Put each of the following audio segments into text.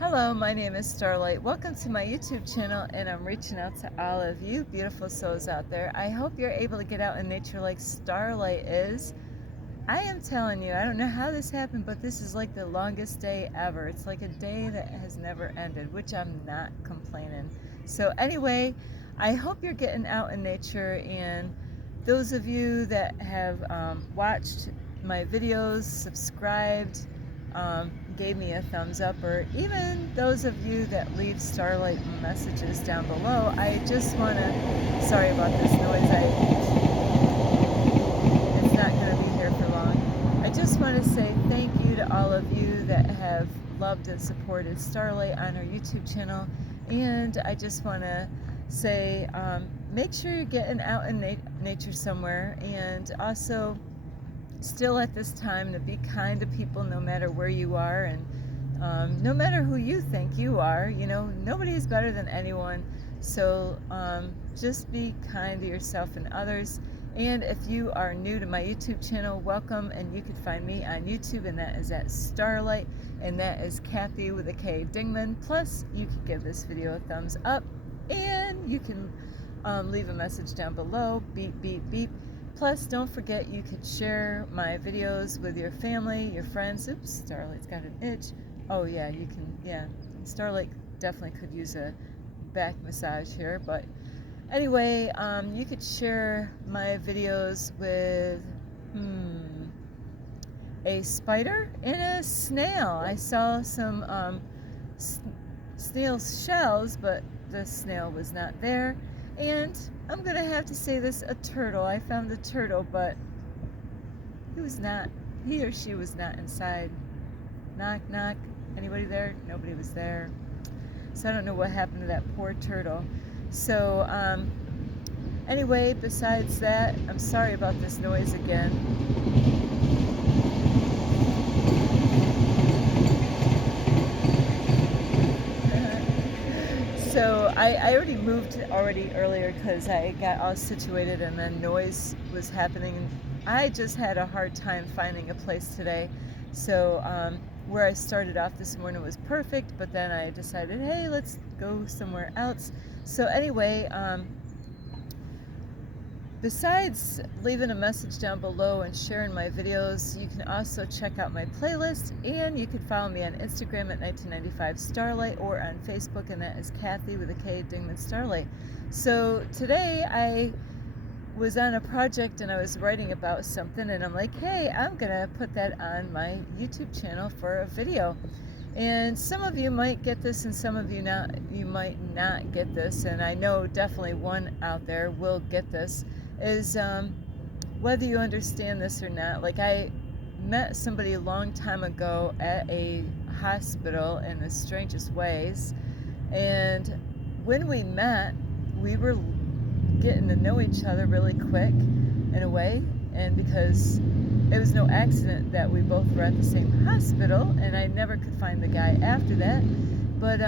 Hello, my name is Starlight. Welcome to my YouTube channel, and I'm reaching out to all of you beautiful souls out there. I hope you're able to get out in nature like Starlight is. I am telling you, I don't know how this happened, but this is like the longest day ever. It's like a day that has never ended, which I'm not complaining. So anyway, I hope you're getting out in nature, and those of you that have watched my videos, subscribed, gave me a thumbs up, or even those of you that leave Starlight messages down below, I just want to, sorry about this noise, it's not going to be here for long. I just want to say thank you to all of you that have loved and supported Starlight on our YouTube channel, and I just want to say make sure you're getting out in nature somewhere, and also still at this time to be kind to people no matter where you are, and no matter who you think you are. You know, nobody is better than anyone, so just be kind to yourself and others. And if you are new to my YouTube channel, welcome, and you can find me on YouTube, and that is at Starlight, and that is Kathy with a K Dingman. Plus, you can give this video a thumbs up, and you can leave a message down below, beep, beep, beep. Plus, don't forget you could share my videos with your family, your friends. Oops, Starlight's got an itch. Oh yeah, you can, yeah. Starlight definitely could use a back massage here, but anyway, you could share my videos with, a spider and a snail. I saw some snail shells, but the snail was not there. And I'm gonna have to say this, a turtle. I found a turtle, but he or she was not inside. Knock, knock. Anybody there? Nobody was there. So I don't know what happened to that poor turtle. So anyway, besides that, I'm sorry about this noise again. So I already moved earlier because I got all situated, and then noise was happening. I just had a hard time finding a place today. So where I started off this morning was perfect, but then I decided, hey, let's go somewhere else. So anyway, besides leaving a message down below and sharing my videos, you can also check out my playlist, and you can follow me on Instagram at 1995 Starlight, or on Facebook, and that is Kathy with a K Dingman Starlight. So today I was on a project and I was writing about something, and I'm like, hey, I'm gonna put that on my YouTube channel for a video. And some of you might get this, and some of you might not get this, and I know definitely one out there will get this, is whether you understand this or not. Like, I met somebody a long time ago at a hospital in the strangest ways, and when we met, we were getting to know each other really quick in a way, and because it was no accident that we both were at the same hospital, and I never could find the guy after that, but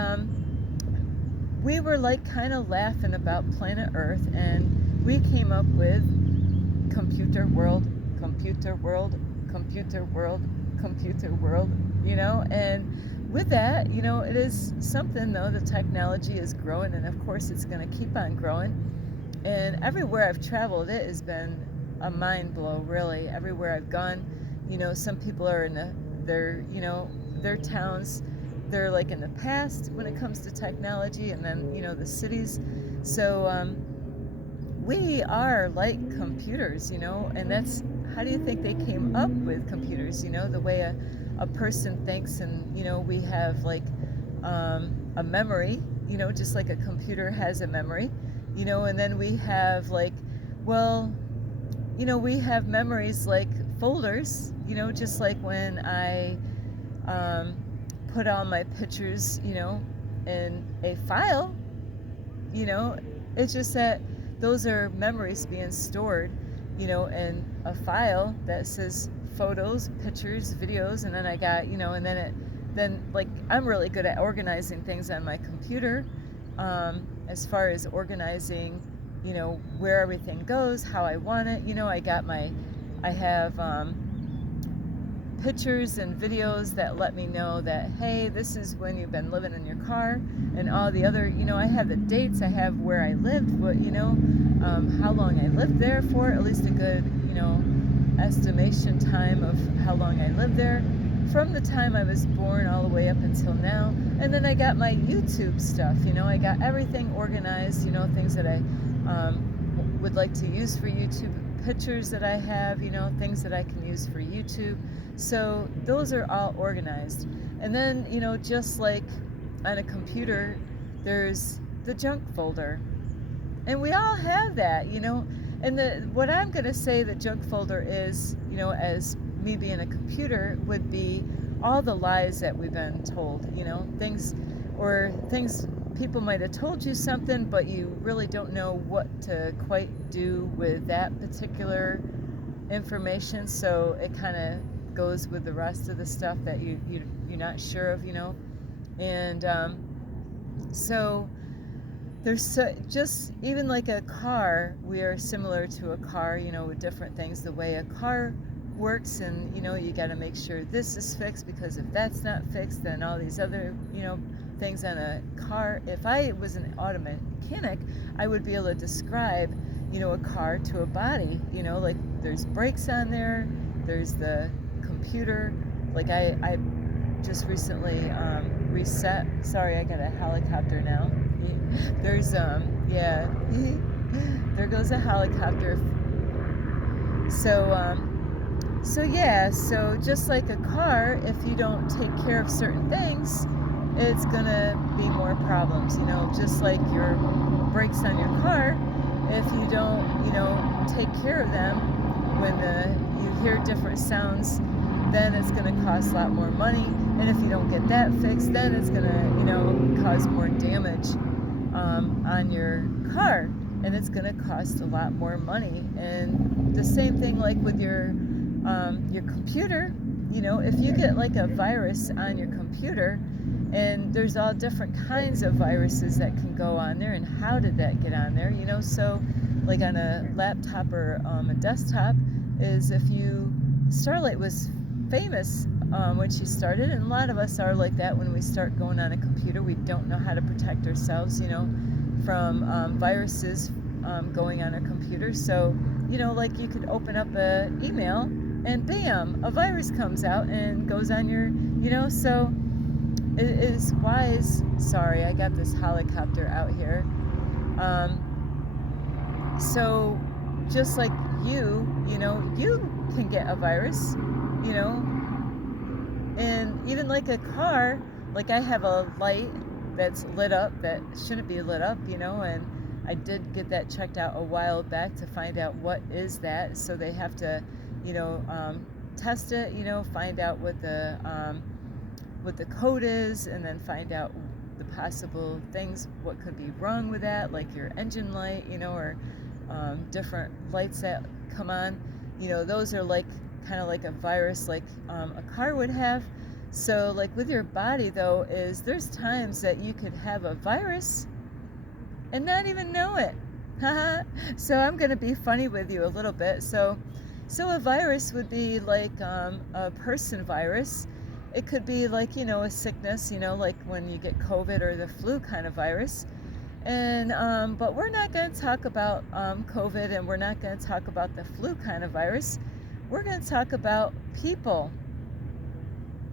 we were like kind of laughing about planet Earth, and we came up with computer world, computer world, computer world, computer world, you know. And with that, you know, it is something, though, the technology is growing, and of course it's going to keep on growing. And everywhere I've traveled, it has been a mind blow, really. Everywhere I've gone, you know, some people are in their towns, they're like in the past when it comes to technology, and then, you know, the cities. So we are like computers, you know, and that's, how do you think they came up with computers? You know, the way a person thinks, and, you know, we have like a memory, you know, just like a computer has a memory, you know, and then we have like, well, you know, we have memories like folders, you know, just like when I put all my pictures, you know, in a file, you know, it's just that those are memories being stored, you know, in a file that says photos, pictures, videos, and then I got, you know, and then like, I'm really good at organizing things on my computer, as far as organizing, you know, where everything goes, how I want it. You know, I have pictures and videos that let me know that, hey, this is when you've been living in your car, and all the other, I have the dates, I have where I lived, how long I lived there for, at least a good, estimation time of how long I lived there, from the time I was born all the way up until now. And then I got my YouTube stuff, I got everything organized, things that I would like to use for YouTube, pictures that I have, things that I can use for YouTube. So those are all organized. And then, just like on a computer, there's the junk folder. And we all have that, And what I'm going to say the junk folder is, as me being a computer, would be all the lies that we've been told, things people might have told you something, but you really don't know what to quite do with that particular information. So it kind of goes with the rest of the stuff that you're not sure of, And so there's just even like a car, we are similar to a car, with different things, the way a car works, and you got to make sure this is fixed, because if that's not fixed, then all these other things on a car. If I was an auto mechanic, I would be able to describe a car to a body, like there's brakes on there, there's the computer, like I just recently reset, sorry, I got a helicopter now, there's there goes a helicopter. So just like a car, if you don't take care of certain things, it's gonna be more problems, just like your brakes on your car. If you don't, take care of them, when you hear different sounds, then it's gonna cost a lot more money. And if you don't get that fixed, then it's gonna, cause more damage on your car, and it's gonna cost a lot more money. And the same thing like with your computer, if you get like a virus on your computer, and there's all different kinds of viruses that can go on there, and how did that get on there, so like on a laptop or a desktop, is if Starlight was famous when she started, and a lot of us are like that when we start going on a computer. We don't know how to protect ourselves, from viruses going on a computer. So, like you could open up an email and bam, a virus comes out and goes on your, so it is wise. Sorry, I got this helicopter out here. So just like you can get a virus, and even like a car, like I have a light that's lit up that shouldn't be lit up, and I did get that checked out a while back to find out what is that. So they have to, test it, find out what the code is, and then find out the possible things, what could be wrong with that, like your engine light, or different lights that come on, those are like kind of like a virus, like a car would have. So like with your body though, there's times that you could have a virus and not even know it. So I'm going to be funny with you a little bit. So a virus would be like a person virus. It could be like, a sickness, like when you get COVID or the flu kind of virus. And but we're not going to talk about COVID, and we're not going to talk about the flu kind of virus. We're going to talk about people.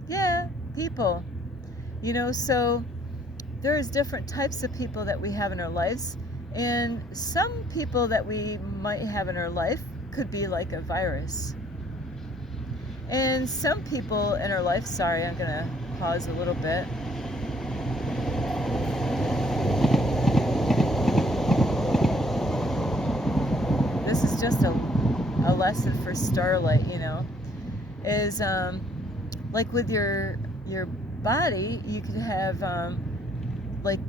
Yeah, people. So there's different types of people that we have in our lives, and some people that we might have in our life could be like a virus. And some people in our life, sorry, I'm going to pause a little bit. This is just a lesson for Starlight, is like with your body, you could have like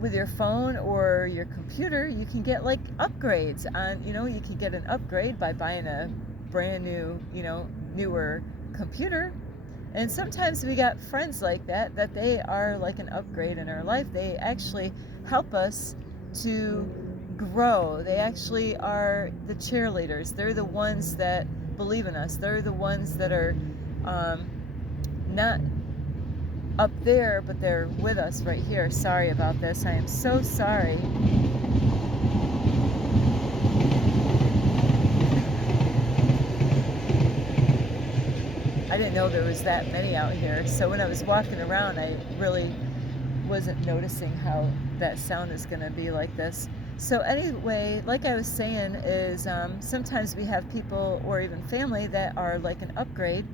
with your phone or your computer, you can get like upgrades on, you can get an upgrade by buying a brand new, newer computer. And sometimes we got friends like that they are like an upgrade in our life. They actually help us to grow. They actually are the cheerleaders. They're the ones that believe in us. They're the ones that are not up there, but they're with us right here. Sorry about this. I am so sorry. I didn't know there was that many out here. So when I was walking around, I really wasn't noticing how that sound is going to be like this. So anyway, like I was saying, is sometimes we have people or even family that are like an upgrade.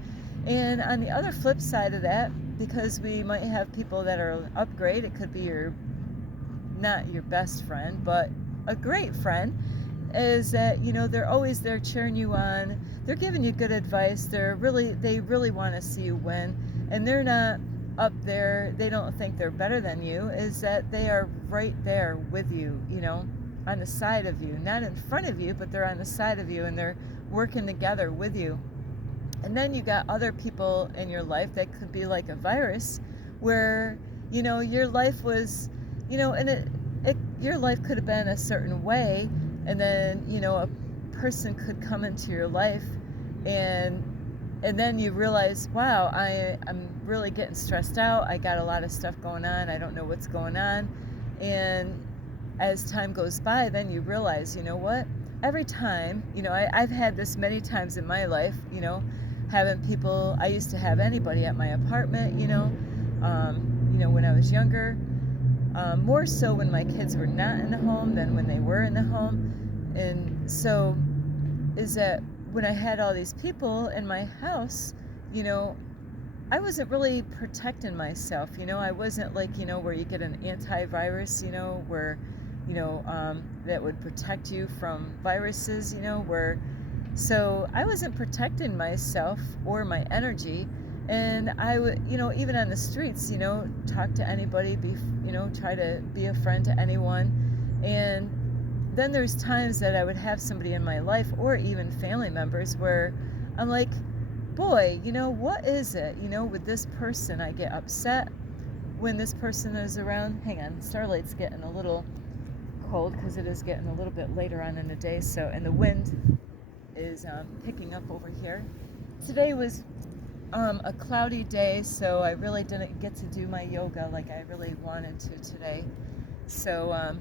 And on the other flip side of that, because we might have people that are an upgrade, it could be not your best friend, but a great friend, is that, you know, they're always there cheering you on. They're giving you good advice. They really want to see you win. And they're not up there, they don't think they're better than you, is that they are right there with you, you know, on the side of you, not in front of you, but they're on the side of you, and they're working together with you. And then you got other people in your life that could be like a virus, where, you know, your life was, you know, and your life could have been a certain way, and then, you know, a person could come into your life, and then you realize, wow, I'm really getting stressed out. I got a lot of stuff going on. I don't know what's going on. And as time goes by, then you realize, you know what? Every time, you know, I've had this many times in my life, you know, having people, I used to have anybody at my apartment, you know, when I was younger. More so when my kids were not in the home than when they were in the home. And so is that when I had all these people in my house, you know, I wasn't really protecting myself, you know. I wasn't like, you know, where you get an antivirus, you know, where, you know, that would protect you from viruses, you know, so I wasn't protecting myself or my energy. And I would, you know, even on the streets, you know, talk to anybody, try to be a friend to anyone. And then there's times that I would have somebody in my life, or even family members, where I'm like, boy, you know, what is it? You know, with this person, I get upset when this person is around. Hang on, Starlight's getting a little cold because it is getting a little bit later on in the day. So, and the wind is picking up over here. Today was a cloudy day, so I really didn't get to do my yoga like I really wanted to today. So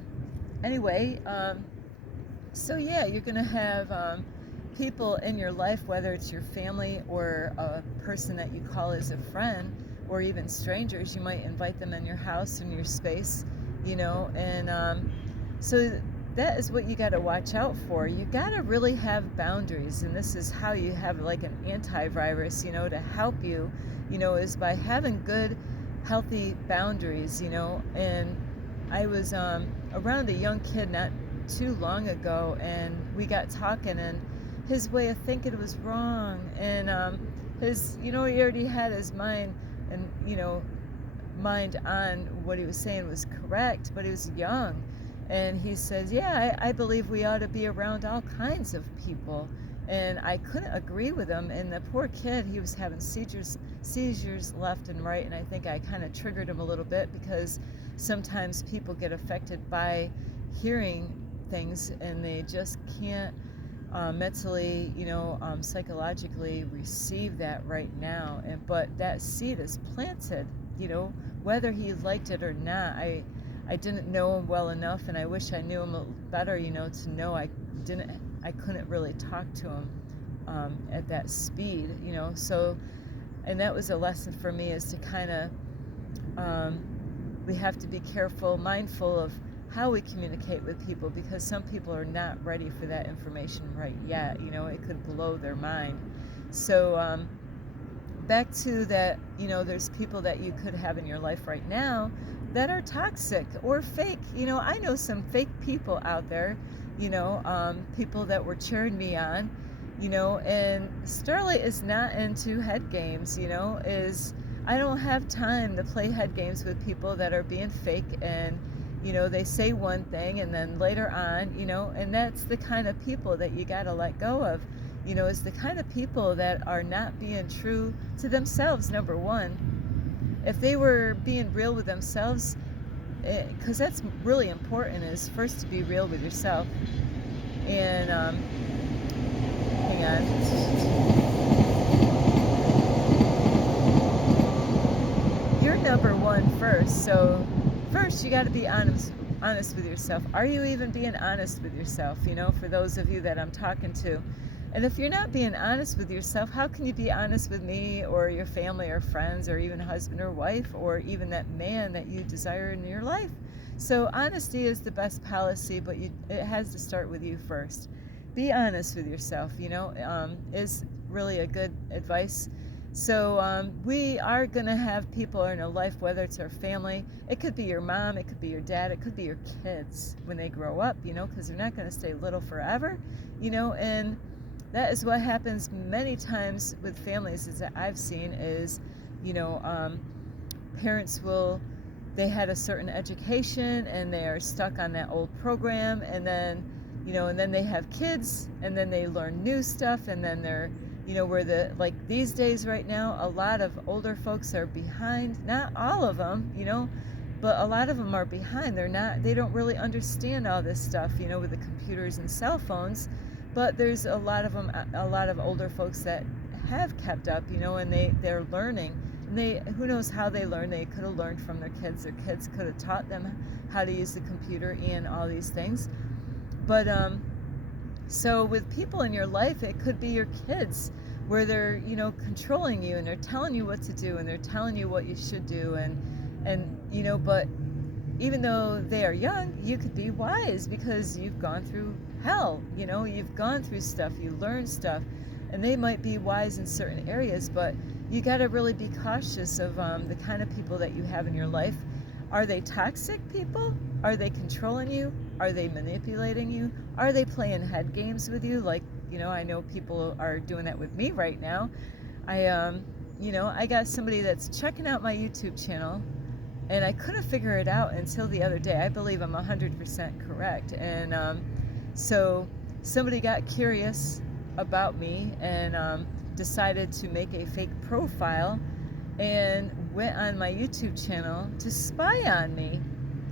anyway, so yeah, you're gonna have people in your life, whether it's your family or a person that you call as a friend, or even strangers. You might invite them in your house, in your space, you know. And so that is what you got to watch out for. You got to really have boundaries, and this is how you have like an antivirus, you know, to help you, you know, is by having good, healthy boundaries, you know. And I was around a young kid not too long ago, and we got talking, and his way of thinking was wrong, and his, you know, he already had his mind and, you know, mind on what he was saying was correct, but he was young. And he says, yeah, I believe we ought to be around all kinds of people. And I couldn't agree with him. And the poor kid, he was having seizures left and right. And I think I kind of triggered him a little bit, because sometimes people get affected by hearing things, and they just can't mentally, you know, psychologically receive that right now. But that seed is planted, you know, whether he liked it or not. I didn't know him well enough, and I wish I knew him better, you know, to know I couldn't really talk to him at that speed, you know. So, and that was a lesson for me, is to kind of, we have to be careful, mindful of how we communicate with people, because some people are not ready for that information right yet, you know. It could blow their mind. So back to that, you know, there's people that you could have in your life right now that are toxic or fake. You know, I know some fake people out there, you know, people that were cheering me on, you know. And Starlight is not into head games, you know, I don't have time to play head games with people that are being fake, and, you know, they say one thing and then later on, you know. And that's the kind of people that you got to let go of, you know, is the kind of people that are not being true to themselves, number one. If they were being real with themselves, because that's really important, is first to be real with yourself. And hang hang on. You're number one first. So first you got to be honest with yourself. Are you even being honest with yourself? You know, for those of you that I'm talking to. And if you're not being honest with yourself, how can you be honest with me or your family or friends or even husband or wife or even that man that you desire in your life? So honesty is the best policy, but it has to start with you first. Be honest with yourself, you know, is really a good advice. So we are going to have people in our life, whether it's our family, it could be your mom, it could be your dad, it could be your kids when they grow up, you know, because they're not going to stay little forever, you know, and that is what happens many times with families is that I've seen is, you know, parents they had a certain education and they are stuck on that old program, and then, you know, and then they have kids and then they learn new stuff, and then they're, you know, like these days right now, a lot of older folks are behind, not all of them, you know, but a lot of them are behind. They don't really understand all this stuff, you know, with the computers and cell phones. But there's a lot of older folks that have kept up, you know, and they're learning. And who knows how they learn? They could have learned from their kids. Their kids could have taught them how to use the computer and all these things. But so with people in your life, it could be your kids, where they're, you know, controlling you and they're telling you what to do and they're telling you what you should do, and you know, but even though they are young, you could be wise because you've gone through hell, you know, you've gone through stuff, you learned stuff, and they might be wise in certain areas, but you got to really be cautious of the kind of people that you have in your life. Are they toxic people? Are they controlling you? Are they manipulating you? Are they playing head games with you? Like, you know, I know people are doing that with me right now. You know, I got somebody that's checking out my YouTube channel, and I couldn't figure it out until the other day. I believe I'm 100% correct. And so somebody got curious about me and decided to make a fake profile and went on my YouTube channel to spy on me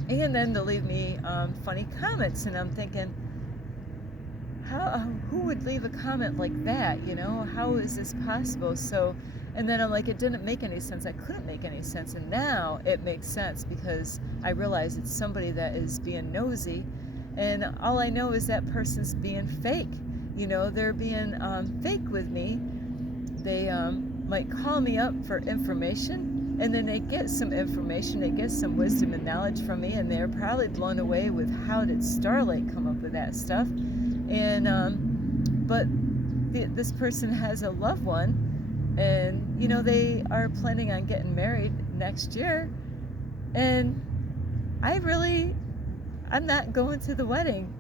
and then to leave me funny comments. And I'm thinking, who would leave a comment like that? You know, how is this possible? So, and then I'm like, it didn't make any sense. I couldn't make any sense. And now it makes sense because I realize it's somebody that is being nosy. And all I know is that person's being fake. You know, they're being fake with me. They might call me up for information, and then they get some information, they get some wisdom and knowledge from me, and they're probably blown away with how did Starlight come up with that stuff. And but this person has a loved one, and you know, they are planning on getting married next year, and I'm not going to the wedding.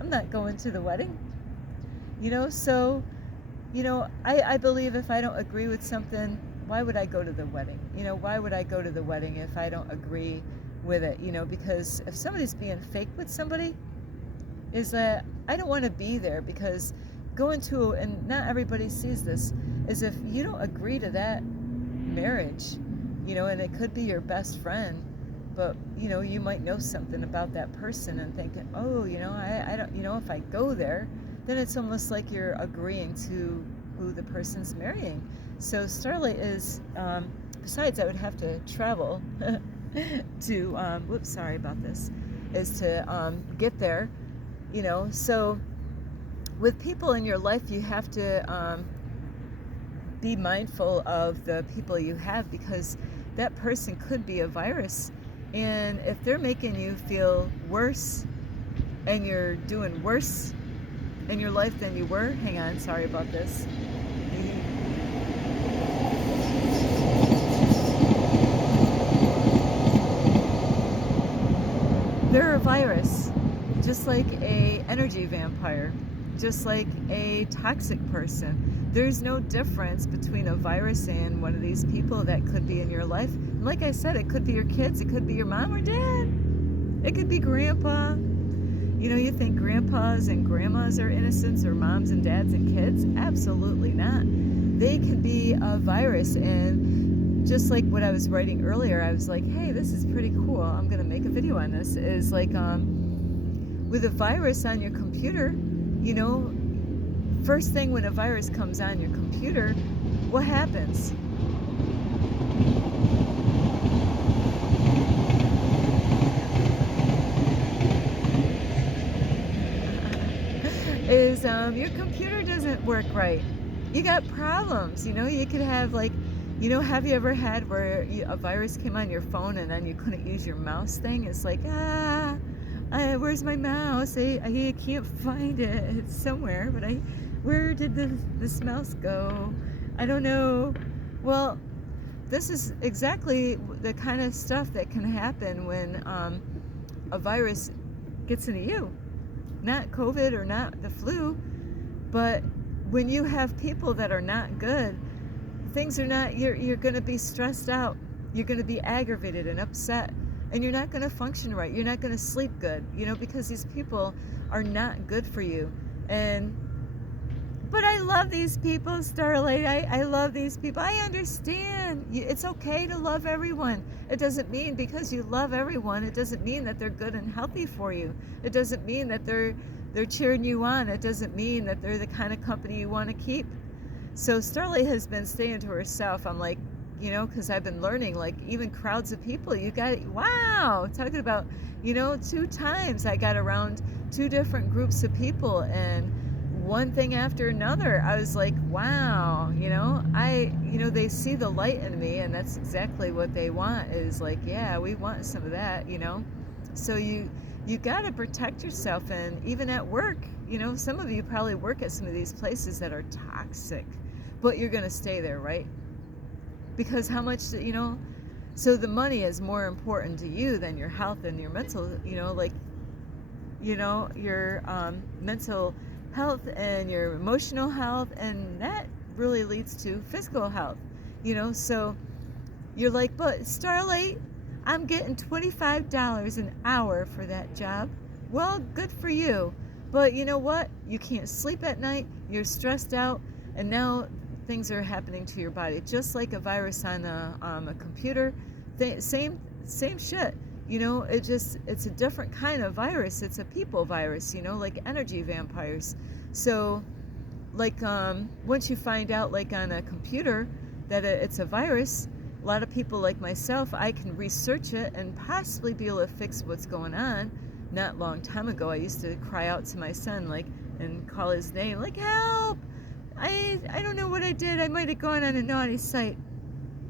I'm not going to the wedding. You know, so, you know, I believe if I don't agree with something, why would I go to the wedding? You know, why would I go to the wedding if I don't agree with it? You know, because if somebody's being fake with somebody, is that I don't want to be there, because going to, and not everybody sees this, is if you don't agree to that marriage, you know, and it could be your best friend, but, you know, you might know something about that person and thinking, oh, you know, I don't, you know, if I go there, then it's almost like you're agreeing to who the person's marrying. So Starlight is, besides I would have to travel to, whoops, sorry about this, is to get there, you know. So with people in your life, you have to be mindful of the people you have, because that person could be a virus. And if they're making you feel worse and you're doing worse in your life than you were, hang on, sorry about this. They're a virus, just like a energy vampire, just like a toxic person. There's no difference between a virus and one of these people that could be in your life. And like I said, it could be your kids, it could be your mom or dad, it could be grandpa. You know, you think grandpas and grandmas are innocents, or moms and dads and kids? Absolutely not. They could be a virus. And just like what I was writing earlier, I was like, hey, this is pretty cool. I'm going to make a video on this. Is like with a virus on your computer, you know, first thing when a virus comes on your computer, what happens? Is your computer doesn't work right. You got problems, you could have like, have you ever had where a virus came on your phone and then you couldn't use your mouse thing? It's like, where's my mouse? I can't find it. It's somewhere, but where did this mouse go? I don't know. Well, this is exactly the kind of stuff that can happen when a virus gets into you. Not COVID or not the flu, but when you have people that are not good, things are not, you're going to be stressed out. You're going to be aggravated and upset, and you're not going to function right. You're not going to sleep good, because these people are not good for you. But I love these people, Starlight. I love these people. I understand. It's okay to love everyone. It doesn't mean because you love everyone, it doesn't mean that they're good and healthy for you. It doesn't mean that they're cheering you on. It doesn't mean that they're the kind of company you want to keep. So Starlight has been staying to herself. I'm like, because I've been learning, like, even crowds of people, talking about, 2 times I got around 2 different groups of people, and one thing after another, I was like, wow, they see the light in me, and that's exactly what they want, is like, yeah, we want some of that, So you got to protect yourself, and even at work, some of you probably work at some of these places that are toxic, but you're going to stay there, right? Because how much, so the money is more important to you than your health and your mental, your mental health and your emotional health, and that really leads to physical health, so you're like, but Starlight, I'm getting $25 an hour for that job. Well, good for you, but you know what, you can't sleep at night, you're stressed out, and now things are happening to your body, just like a virus on a computer. Same shit. It's a different kind of virus. It's a people virus, like energy vampires. So, like, once you find out, like, on a computer that it's a virus, a lot of people like myself, I can research it and possibly be able to fix what's going on. Not long time ago, I used to cry out to my son, like, and call his name, like, help! I don't know what I did. I might have gone on a naughty site.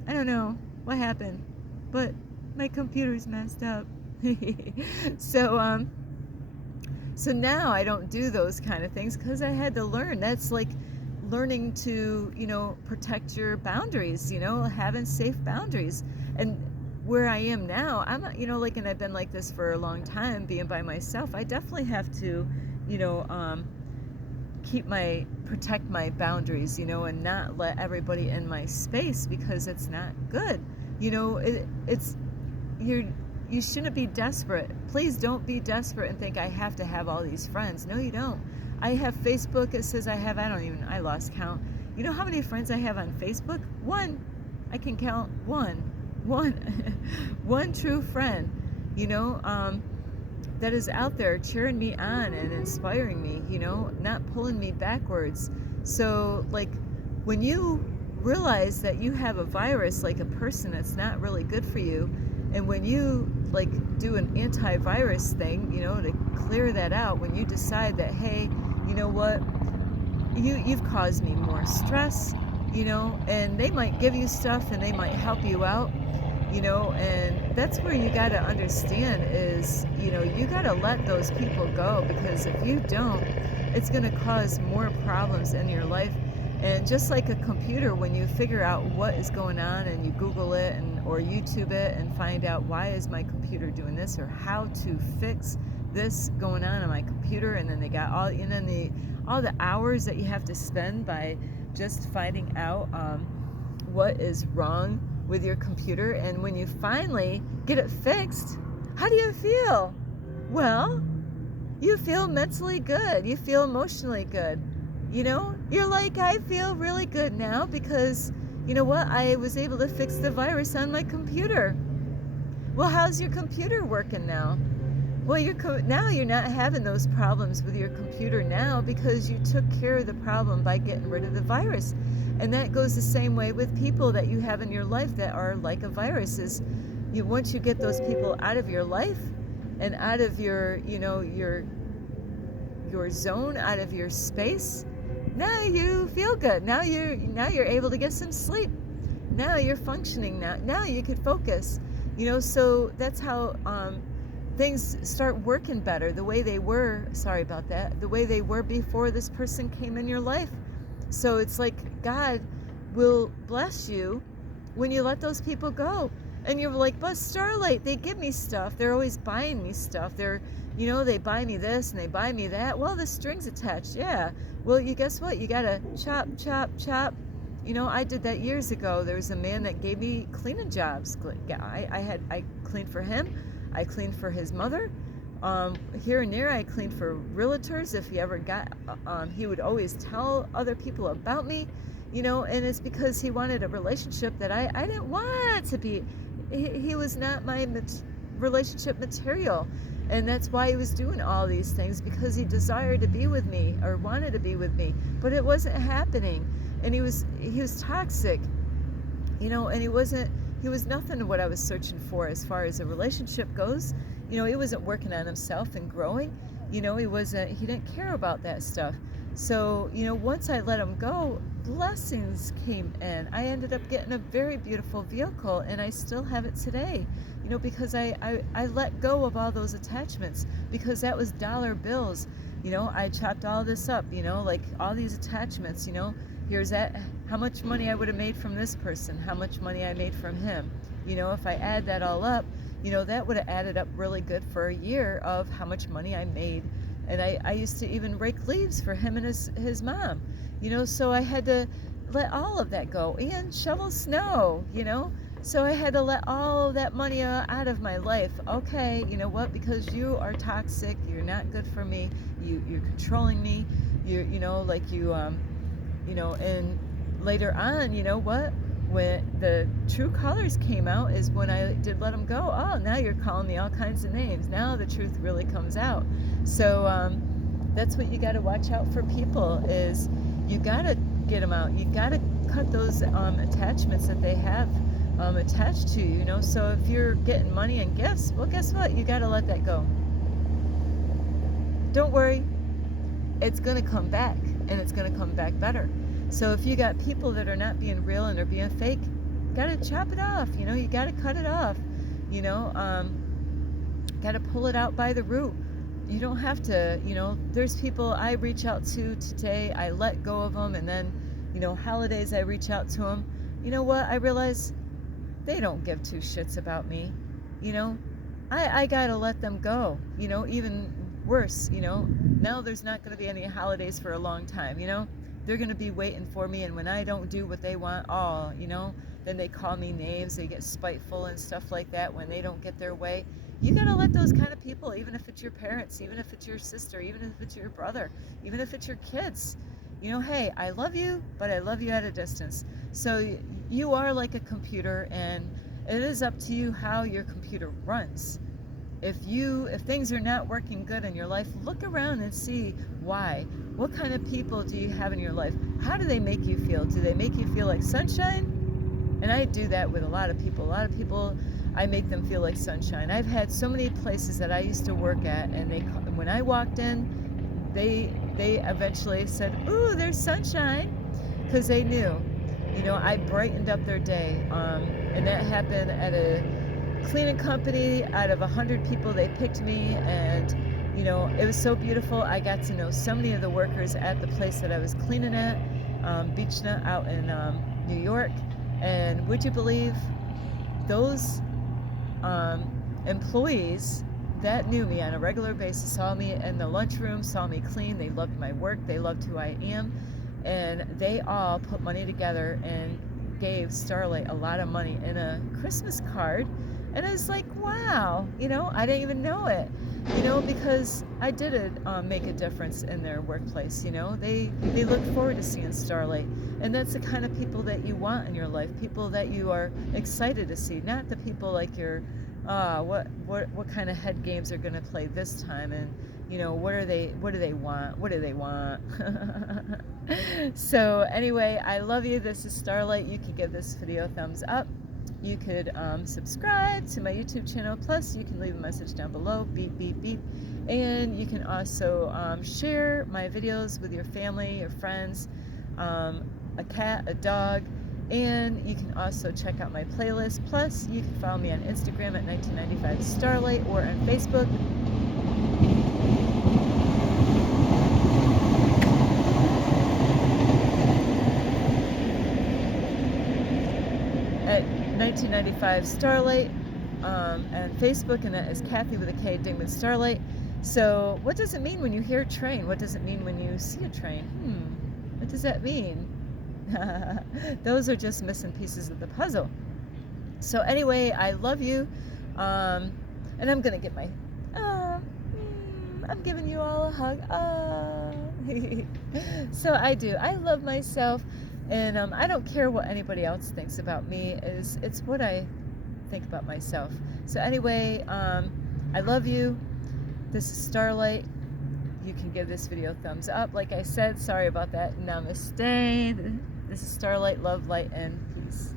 I don't know what happened, but my computer's messed up. So now I don't do those kind of things because I had to learn. That's like learning to, protect your boundaries, having safe boundaries. And where I am now, I'm, and I've been like this for a long time, being by myself. I definitely have to, protect my boundaries, and not let everybody in my space, because it's not good. You shouldn't be desperate. Please don't be desperate and think I have to have all these friends. No, you don't. I have Facebook. It says I lost count. You know how many friends I have on Facebook? 1. I can count 1. One true friend, that is out there cheering me on and inspiring me, not pulling me backwards. So, like, when you realize that you have a virus, like a person that's not really good for you, and when you, like, do an antivirus thing, to clear that out, when you decide that, hey, you know what, you've caused me more stress, and they might give you stuff and they might help you out, and that's where you got to understand is, you got to let those people go, because if you don't, it's going to cause more problems in your life. And just like a computer, when you figure out what is going on and you Google it or YouTube it and find out why is my computer doing this, or how to fix this going on my computer, and then they got all the hours that you have to spend by just finding out what is wrong with your computer. And when you finally get it fixed, how do you feel? Well, you feel mentally good. You feel emotionally good. You're like, I feel really good now because, you know what? I was able to fix the virus on my computer. Well, how's your computer working now? Well, now you're not having those problems with your computer now because you took care of the problem by getting rid of the virus. And that goes the same way with people that you have in your life that are like a virus. Is once you get those people out of your life and out of your, your zone, out of your space, now you feel good. Now you're able to get some sleep. Now you're functioning. Now you could focus. So that's how things start working better the way they were. Sorry about that. The way they were before this person came in your life. So it's like God will bless you when you let those people go. And you're like, but Starlight, they give me stuff. They're always buying me stuff. They buy me this and they buy me that. Well, the string's attached. Yeah. Well, you guess what? You gotta chop, chop, chop. I did that years ago. There was a man that gave me cleaning jobs. I cleaned for him. I cleaned for his mother. Here and there, I cleaned for realtors. If he ever got, he would always tell other people about me, and it's because he wanted a relationship that I didn't want to be. He was not my relationship material. And that's why he was doing all these things, because he desired to be with me or wanted to be with me, but it wasn't happening. And he was toxic, and he was nothing what I was searching for as far as a relationship goes. He wasn't working on himself and growing. He didn't care about that stuff. So, once I let him go, blessings came in. I ended up getting a very beautiful vehicle, and I still have it today, because I let go of all those attachments, because that was dollar bills. I chopped all this up, like all these attachments, here's how much money I would have made from this person, how much money I made from him. If I add that all up, that would have added up really good for a year of how much money I made. And I used to even rake leaves for him and his mom, so I had to let all of that go and shovel snow, so I had to let all of that money out of my life. Okay, you know what? Because you are toxic, you're not good for me, you're controlling me, and later on, when the true colors came out is when I did let them go. Oh, now you're calling me all kinds of names. Now the truth really comes out. So that's what you got to watch out for people, is you got to get them out. You got to cut those attachments that they have attached to you, So if you're getting money and gifts, well, guess what? You got to let that go. Don't worry. It's going to come back, and it's going to come back better. So if you got people that are not being real and are being fake, got to chop it off. You got to cut it off. Got to pull it out by the root. You don't have to, there's people I reach out to today, I let go of them, and then, holidays I reach out to them. You know what? I realize they don't give two shits about me. I got to let them go, even worse, now there's not going to be any holidays for a long time, they're going to be waiting for me, and when I don't do what they want, then they call me names, they get spiteful and stuff like that when they don't get their way. You got to let those kind of people, even if it's your parents, even if it's your sister, even if it's your brother, even if it's your kids, hey, I love you, but I love you at a distance. So you are like a computer, and it is up to you how your computer runs. If things are not working good in your life, look around and see why. What kind of people do you have in your life? How do they make you feel? Do they make you feel like sunshine? And I do that with a lot of people. A lot of people, I make them feel like sunshine. I've had so many places that I used to work at, and when I walked in, they eventually said, "Ooh, there's sunshine," because they knew, I brightened up their day. And that happened at a cleaning company. Out of 100 people, they picked me, and it was so beautiful. I got to know so many of the workers at the place that I was cleaning at, Beechna out in New York. And would you believe those employees that knew me on a regular basis, saw me in the lunchroom, saw me clean, they loved my work, they loved who I am, and they all put money together and gave Starlight a lot of money in a Christmas card. And I was like, wow, I didn't even know it. you know, because I did make a difference in their workplace. You know, they look forward to seeing Starlight, and that's the kind of people that you want in your life, people that you are excited to see, not the people like your what kind of head games are going to play this time, and you know, what do they want. So anyway, I love you. This is Starlight. You can give this video a thumbs up. You could subscribe to my YouTube channel, plus you can leave a message down below, beep beep beep, and you can also share my videos with your family, your friends, a cat, a dog, and you can also check out my playlist. Plus you can follow me on Instagram at 1995 Starlight, or on Facebook at 1995 Starlight, and Facebook, and that is Kathy with a K, Dingman Starlight. So what does it mean when you hear train? What does it mean when you see a train? What does that mean? Those are just missing pieces of the puzzle. So anyway, I love you, and I'm gonna get my I'm giving you all a hug. So I do. I love myself, and I don't care what anybody else thinks about me. It's what I think about myself. So anyway, I love you. This is Starlight. You can give this video a thumbs up. Like I said, sorry about that. Namaste. This is Starlight. Love, light, and peace.